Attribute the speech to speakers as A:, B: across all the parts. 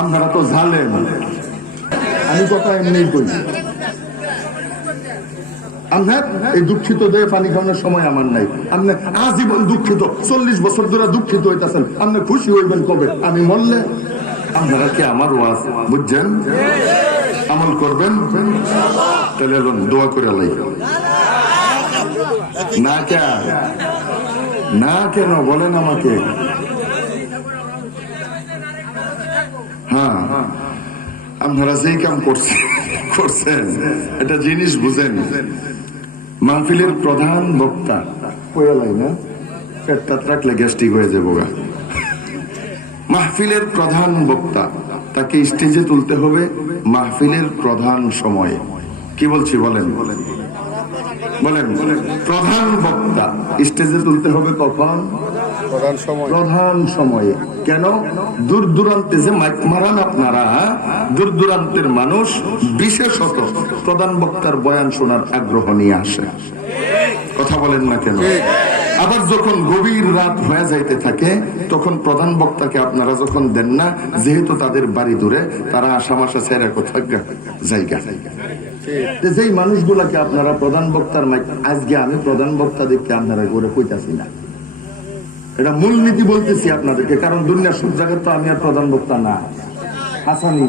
A: আপনারা তো ঝালেন আমি কথা এমনি করি আপনার এই দুঃখিত দিয়ে পানি খাওয়ানোর সময় আমার নাই। আপনি আজীবন দুঃখিত, চল্লিশ বছর ধরে দুঃখিত হইতেছেন। আপনি খুশি হইবেন কবে? আমি মরলে? আপনারা কি আমার ওয়াজ বুঝছেন? আমল করবেন? তাহলে দোয়া করে লাই না কে না কেন? বলেন আমাকে। হ্যাঁ। আপনারা যেই কাম করছেন করছেন, এটা জিনিস বুঝেন। মাহফিলের প্রধান বক্তা। কোয়ালাই রাখলে গ্যাস্ট্রিক হয়ে যাব মাহফিলের প্রধান বক্তা। তাকে স্টেজে তুলতে হবে মাহফিলের প্রধান সময়ে। কি বলছি বলেন? বলেন। প্রধান বক্তা। স্টেজে তুলতে হবে কখন?
B: প্রধান সময়।
A: কেন? দূর দূরান্তে যে মাইক মারান আপনারা দূর দূরান্তের মানুষ বিশেষত প্রধান বক্তার বয়ান শোনার আগ্রহ নিয়ে আসে। কথা বলেন না কেন? আবার যখন গভীর রাত হয়ে যাইতে থাকে তখন প্রধান বক্তাকে আপনারা যখন দেন না যেহেতু তাদের বাড়ি দূরে তারা আসামাশা ছেড়ে কোথাও জায়গা যেই মানুষগুলাকে আপনারা প্রধান বক্তার মাইক আজকে আমি প্রধান বক্তা দেখতে আপনারা করে কইতাছি না। এটা মূলনীতি বলতেছি আপনাদেরকে, কারণ দুনিয়ার সব জায়গায় তো আমি আর প্রধান বক্তা না। হাসানি।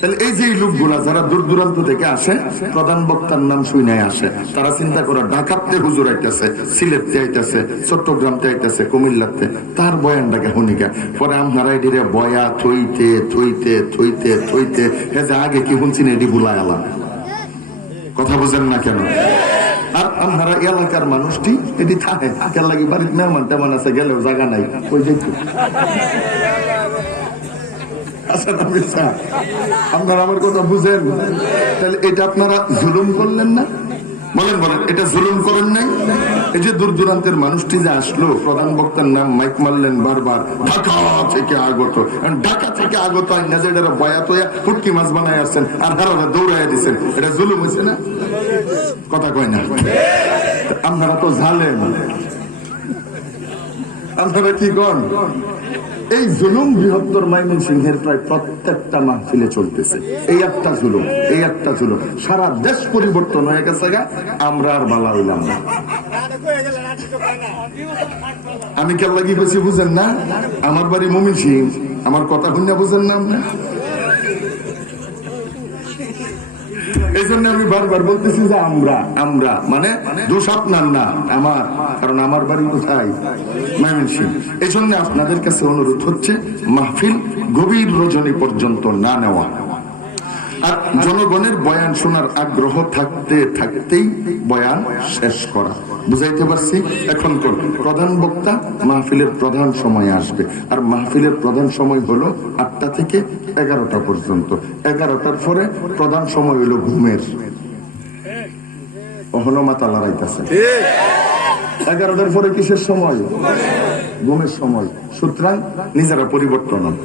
A: তাহলে এই যে লোকগুলা, যারা দূর দূরান্ত থেকে আসে, প্রধান বক্তার নাম শুনে আসে। তারা চিন্তা করে ঢাকাতে হুজুর আইতেছে সিলেটতে আইতেছে, চট্টগ্রামতে আইতেছে, কুমিল্লাতে। তার বয়ানটাকে শুনিকা পরে আপনারা এটিরে বয়া, থইতে থইতে থইতে থইতে। হে যে আগে কি শুনছেন এটি ভুলাই আলাম। কথা বুঝেন না কেন? আর আপনারা এলাকার মানুষটি এটি থাকে। থাকার লাগি বাড়িতে মেহমান তেমন আছে, গেলেও জায়গা নাই। ওই আচ্ছা? আপনারা আমার কথা বুঝেন? তাহলে এটা আপনারা জুলুম করলেন না? বলেন বলেন, এটা জুলুম করেন নাই? এই যে দূর দূরান্তের মানুষটি যে আসলো, প্রধান বক্তার নাম মাইক মারলেন বারবার। ঢাকা থেকে আগত। ঢাকা থেকে আগত আর না যে এটা বয়াত হইয়া ফুটকি মাছ বানায় আসছেন আর হারা দৌড়াইয়া দিচ্ছেন এটা জুলুম হয়েছে না? কথা কয় না। আপনারা তো ঝালেন আপনারা কি কন? এই জুলুম বৃহত্তর মাইমন সিংহের প্রায় প্রত্যেকটা মাহফিলে চলতেছে। এই একটা জুলুম, এই একটা জুলুম। সারা দেশ পরিবর্তন হয়ে গেছে গা, আমরা আর বালা হইলাম না। আমি কেন লাগি বেশি বুঝেন না? আমার বাড়ি মমিন সিং আমার কথা শুনে বুঝেন না আপনি? এই জন্য আমি বারবার বলতেছি যে আমরা আমরা মানে দোষ আপনার না, আমার, কারণ আমার বাড়ি কোথায়? ময়মনসিং এই জন্য আপনাদের কাছে অনুরোধ হচ্ছে, মাহফিল গভীর রজনী পর্যন্ত না নেওয়া। আর জনগণের বয়ান শোনার আগ্রহ থাকতে থাকতেই বয়ান শেষ করা। বুঝাইতে পারছি? এখন কোন? প্রধান বক্তা, মাহফিলের প্রধান সময় আসবে। আর মাহফিলের প্রধান সময় হলো আটটা থেকে এগারোটা পর্যন্ত। এগারোটার পরে প্রধান সময় হলো ঘুমের। অহনো মাতা লড়াইতেছে। এগারোটার পরে কিসের সময়? ঘুমের সময়। সুতরাং নিজেরা পরিবর্তন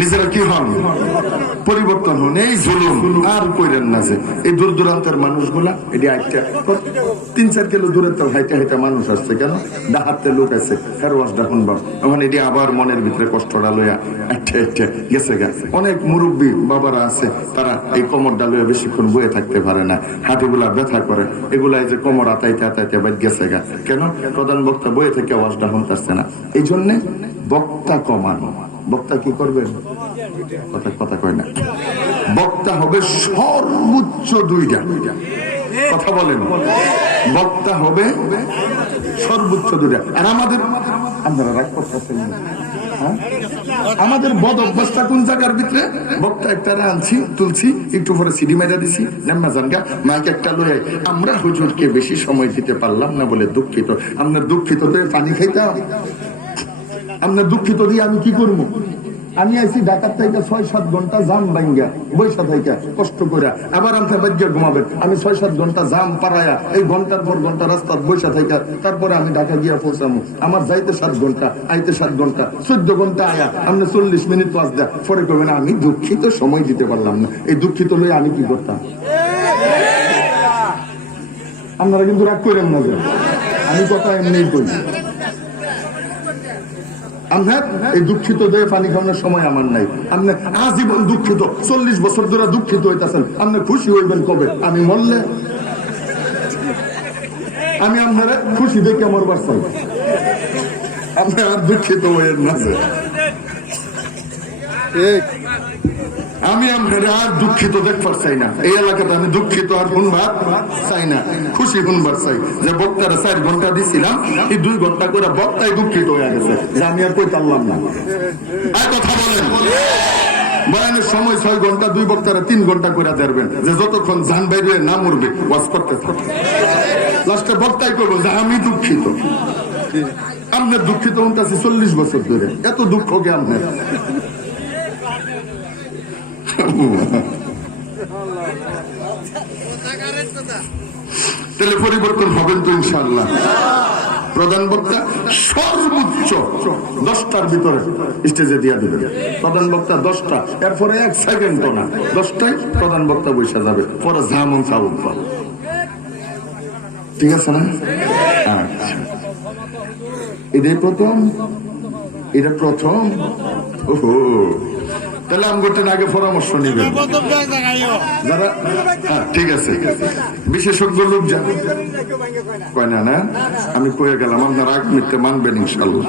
A: নিজেরা কি হন? পরিবর্তন হন। এই জুলুম, আর কইরেন না যে। এই দূর দূরান্তের মানুষগুলা এটি একটা তিন চার কিলো দূরের তো হাইটা হাইটা মানুষ আসছে কেন? ডাহাতে লোক আছে ফেরওয়াজ ডাকুন বাপ এখন এটি আবার মনের ভিতরে কষ্টটা লইয়া একটা একটা গেছে গা। অনেক মুরব্বী বাবারা আছে, তারা এই কোমরটা লইয়া বেশিক্ষণ বয়ে থাকতে পারে না। হাঁটুগুলা ব্যথা করে এগুলা এই যে কোমর আতাইতে আতাইতে বাদ গেছে গা। কেন? প্রধান বক্তা বয়ে থেকে আওয়াজটা শুনতেছে না। এই জন্যে বক্তা কমানো। বক্তা কি করবেন? কথা কথা কয় না। বক্তা হবে সর্বোচ্চ দুইটা। কথা বলেন। বক্তা হবে সর্বোচ্চ দুইটা। আর আমাদের আপনারা রাগ করতেছেন হ্যাঁ? আমাদের বদ অভ্যাসটা কোন জায়গার ভিতরে? বক্তা একটা আনছি তুলছি, একটু পরে সিডি মেরা দিছি। নাম্মা জানগা, মাইক একটা লয়ে, আমরা হুজুরকে বেশি সময় দিতে পারলাম না বলে দুঃখিত। আমরা দুঃখিত তো পানি খাইতাম। আমরা দুঃখিত দিয়ে আমি কি করব? আমি আইছি ঢাকার থেকে ছয় সাত ঘণ্টা জাম ভাঙ্গা, বৈশা থেকে কষ্ট করে আবার আমি বাজ্যা ঘুমাবেন আমি ছয় সাত ঘণ্টা জাম পাড়ায়া, এই ঘণ্টার পর ঘণ্টা রাস্তার বৈশা থেকে তারপরে আমি ঢাকা গিয়া পৌঁছামো। আমার যাইতে সাত ঘণ্টা, আইতে সাত ঘণ্টা, চোদ্দ ঘণ্টা আয়া, আপনি চল্লিশ মিনিট পাঁচ দেয় পরে করবেন আমি দুঃখিত, সময় দিতে পারলাম না। এই দুঃখিত লই আমি কি করতাম? আপনারা কিন্তু রাগ করেন না যে। আমি কথা এমনি করি আপনার এই দুঃখিত দিয়ে পানি খাওয়ানোর সময় আমার নাই। আপনি আজীবন দুঃখিত, চল্লিশ বছর ধরে দুঃখিত হইতেছেন। আপনি খুশি হইবেন কবে? আমি মরলে? আমি আপনার খুশি দেখে আমার বাসায় আপনি আর দুঃখিত হইয়েন না। আমি আপনার আর দুঃখিত দেখবার চাই না। এই এলাকাতে আমি দুঃখিত আর শুনবার চাই না, খুশি শুনবার চাই। যে বক্তারা চার ঘণ্টা দিছিলাম, এই দুই ঘণ্টা করে বক্তাই দুঃখিত হয়ে গেছে, যে আমি আর কই পারলাম না। আর কথা বলেন বয়ানের সময় ছয় ঘণ্টা, দুই বক্তারা তিন ঘণ্টা করে দেবেন যে যতক্ষণ যান বাইরে না মরবে, ওয়াজ করতে লাস্টে বক্তাই করব যে আমি দুঃখিত। আপনার দুঃখিত হতে চল্লিশ বছর ধরে, এত দুঃখ কে আপনার তাহলে পরিবর্তন হবেন তো ইনশাল্লাহ প্রধান বক্তা সর্বোচ্চ দশটার ভিতরে স্টেজে দিয়ে দেবেন। প্রধান বক্তা দশটা, এরপরে এক সেকেন্ড না, দশটায় প্রধান বক্তা বৈশা যাবে। পরে ঝামন চাউন ঠিক আছে না? আচ্ছা। এটাই প্রথম, এটা প্রথম। ওহো। তাহলে আমগোটেন আগে পরামর্শ নিবে যারা হ্যাঁ, ঠিক আছে বিশেষজ্ঞ লোক যাবে কয় না না? আমি কয়ে গেলাম আপনার আগ মিথ্যে মানবেন ইনশাল্লাহ